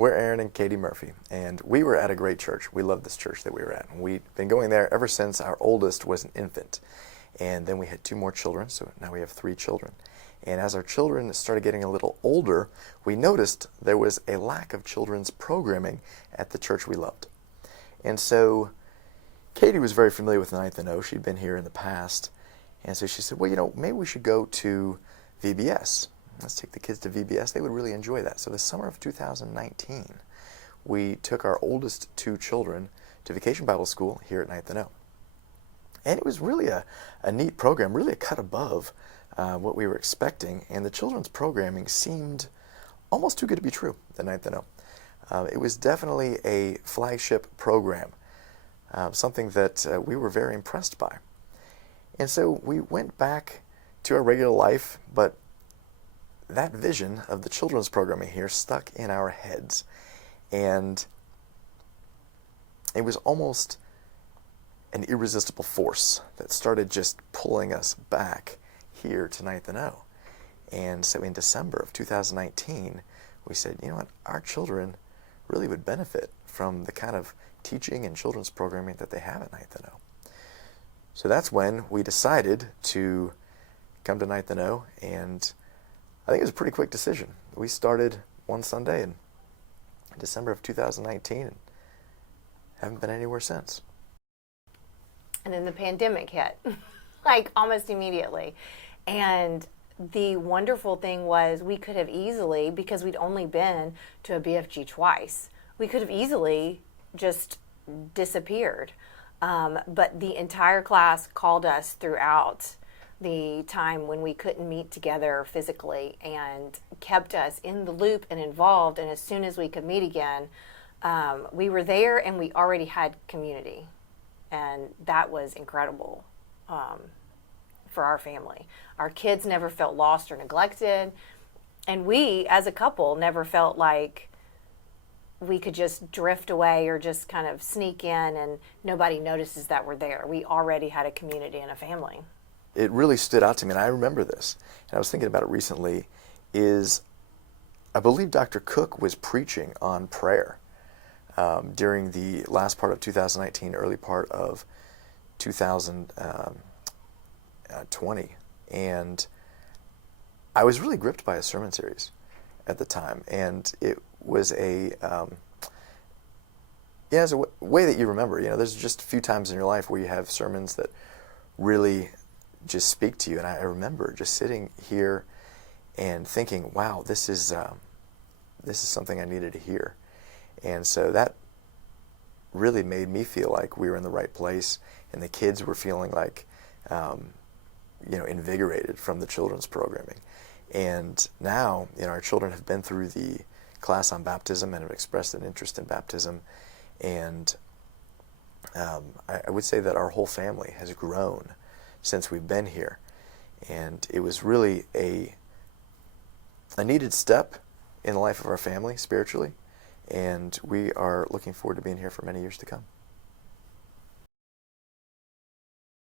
We're Aaron and Katy Murphy, and we were at a great church. We love this church that we were at. We've been going there ever since our oldest was an infant. And then we had 2 more children, so now we have 3 children. And as our children started getting a little older, we noticed there was a lack of children's programming at the church we loved. And so Katy was very familiar with Ninth and O. She'd been here in the past. And so she said, well, maybe we should go to VBS. Let's take the kids to VBS. They would really enjoy that. So the summer of 2019, we took our oldest 2 children to Vacation Bible School here at Ninth and O. And it was really a neat program, really a cut above what we were expecting. And the children's programming seemed almost too good to be true at Ninth and O. It was definitely a flagship program, something that we were very impressed by. And so we went back to our regular life, but that vision of the children's programming here stuck in our heads. And it was almost an irresistible force that started just pulling us back here to Ninth and O. And so in December of 2019, we said, you know what, our children really would benefit from the kind of teaching and children's programming that they have at Ninth and O. So that's when we decided to come to Ninth and O, and I think it was a pretty quick decision. We started one Sunday in December of 2019 and haven't been anywhere since. And then the pandemic hit, like almost immediately. And the wonderful thing was we could have easily, because we'd only been to a BFG twice, we could have easily just disappeared. But the entire class called us throughout the time when we couldn't meet together physically and kept us in the loop and involved. And as soon as we could meet again, we were there and we already had community. And that was incredible for our family. Our kids never felt lost or neglected. And we, as a couple, never felt like we could just drift away or just kind of sneak in and nobody notices that we're there. We already had a community and a family. It really stood out to me, and I remember this, and I was thinking about it recently, is I believe Dr. Cook was preaching on prayer during the last part of 2019, early part of 2020, and I was really gripped by a sermon series at the time, and it was it's a way that you remember. There's just a few times in your life where you have sermons that really just speak to you, and I remember just sitting here and thinking, wow, this is something I needed to hear. And so that really made me feel like we were in the right place, and the kids were feeling like invigorated from the children's programming. And now our children have been through the class on baptism and have expressed an interest in baptism, and I would say that our whole family has grown since we've been here, and it was really a needed step in the life of our family spiritually, and we are looking forward to being here for many years to come.